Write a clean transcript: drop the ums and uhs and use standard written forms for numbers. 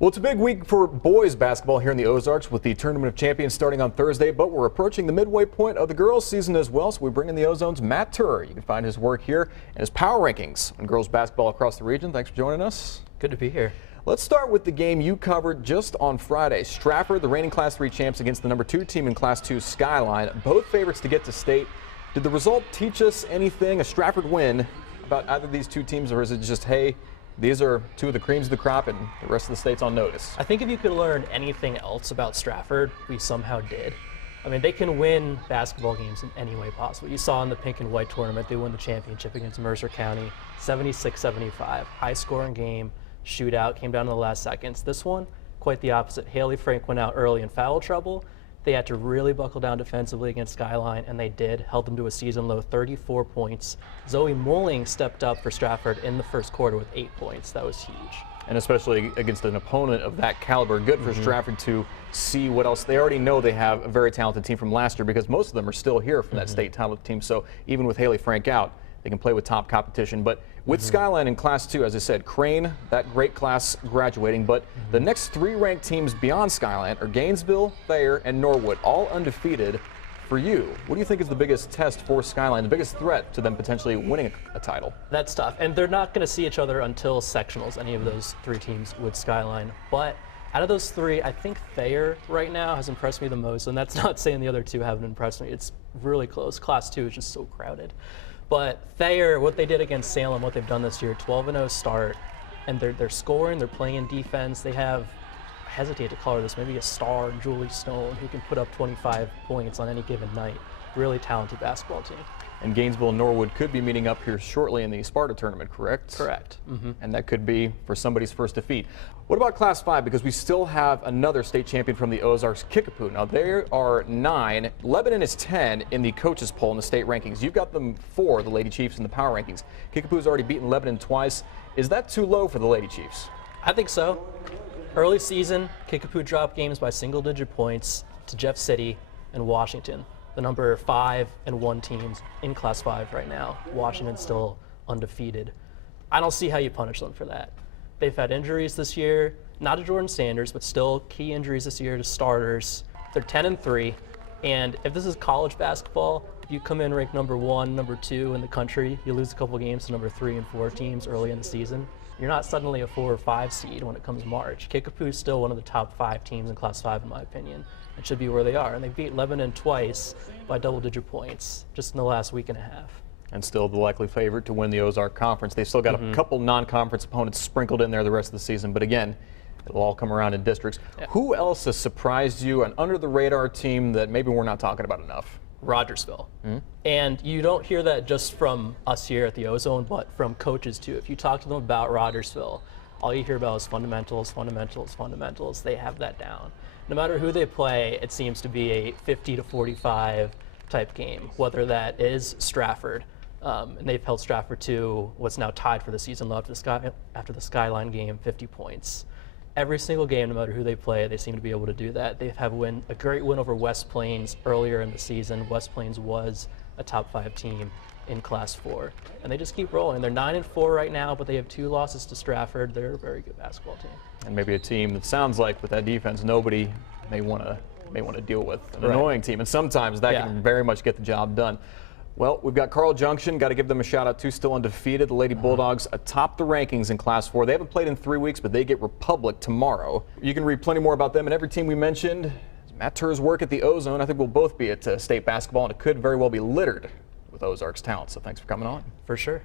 Well, it's a big week for boys basketball here in the Ozarks with the Tournament of Champions starting on Thursday, but we're approaching the midway point of the girls season as well, so we bring in the Ozone's Matt Turer. You can find his work here and his power rankings on girls basketball across the region. Thanks for joining us. Good to be here. Let's start with the game you covered just on Friday. Stratford, the reigning Class 3 champs, against the number 2 team in Class 2, Skyline. Both favorites to get to state. Did the result teach us anything, a Stratford win, about either of these two teams, or is it just, hey, these are two of the creams of the crop and the rest of the state's on notice? I think if you could learn anything else about Stratford, we somehow did. I mean, they can win basketball games in any way possible. You saw in the pink and white tournament, they won the championship against Mercer County, 76-75. High scoring game, shootout, came down to the last seconds. This one, quite the opposite. Haley Frank went out early in foul trouble. They had to really buckle down defensively against Skyline, and they did. Held them to a season-low 34 points. Zoe Mulling stepped up for Stratford in the first quarter with 8 points. That was huge. And especially against an opponent of that caliber, good for Stratford to see what else. They already know they have a very talented team from last year because most of them are still here from that state talented team. So even with Haley Frank out, they can play with top competition. But with Skyline in Class 2, as I said, Crane, that great class graduating. But the next 3 ranked teams beyond Skyline are Gainesville, Thayer, and Norwood, all undefeated. For you, what do you think is the biggest test for Skyline, the biggest threat to them potentially winning a title? That's tough. And they're not going to see each other until sectionals, any of those 3 teams with Skyline. But out of those 3, I think Thayer right now has impressed me the most. And that's not saying the other 2 haven't impressed me. It's really close. Class 2 is just so crowded. But Thayer, what they did against Salem, what they've done this year, 12-0 start, and they're scoring, they're playing in defense. They have, I hesitate to call her this, maybe a star, Julie Stone, who can put up 25 points on any given night. Really talented basketball team. And Gainesville and Norwood could be meeting up here shortly in the Sparta tournament, correct? Correct. And that could be for somebody's first defeat. What about Class 5? Because we still have another state champion from the Ozarks, Kickapoo. Now, there are 9. Lebanon is 10 in the coaches poll in the state rankings. You've got them 4, the Lady Chiefs, in the power rankings. Kickapoo's already beaten Lebanon twice. Is that too low for the Lady Chiefs? I think so. Early season, Kickapoo dropped games by single-digit points to Jeff City and Washington, the number 5 and 1 teams in Class 5 right now. Washington's still undefeated. I don't see how you punish them for that. They've had injuries this year, not to Jordan Sanders, but still key injuries this year to starters. They're 10-3, and if this is college basketball, if you come in ranked number 1, number 2 in the country, you lose a couple games to number 3 and 4 teams early in the season. You're not suddenly a 4 or 5 seed when it comes March. Kickapoo is still one of the top 5 teams in Class 5 in my opinion. It should be where they are, and they beat Lebanon twice by double-digit points just in the last week and a half. And still the likely favorite to win the Ozark Conference. They've still got a couple non-conference opponents sprinkled in there the rest of the season, but again, it'll all come around in districts. Yeah. Who else has surprised you, an under-the-radar team that maybe we're not talking about enough? Rogersville. And you don't hear that just from us here at the Ozone, but from coaches too. If you talk to them about Rogersville, all you hear about is fundamentals, fundamentals, fundamentals. They have that down. No matter who they play, it seems to be a 50-45 type game, whether that is Stratford. And they've held Stratford to what's now tied for the season low after the Skyline game, 50 points. Every single game, no matter who they play, they seem to be able to do that. They have a great win over West Plains earlier in the season. West Plains was a top 5 team in Class 4. And they just keep rolling. They're 9-4 right now, but they have 2 losses to Stratford. They're a very good basketball team. And maybe a team that sounds like with that defense, nobody may want to deal with an annoying team. And sometimes that can very much get the job done. Well, we've got Carl Junction. Got to give them a shout out too. Still undefeated. The Lady Bulldogs atop the rankings in Class 4. They haven't played in 3 weeks, but they get Republic tomorrow. You can read plenty more about them and every team we mentioned. Matt Turer's work at the Ozone. I think we'll both be at state basketball, and it could very well be littered with Ozarks talent. So thanks for coming on. For sure.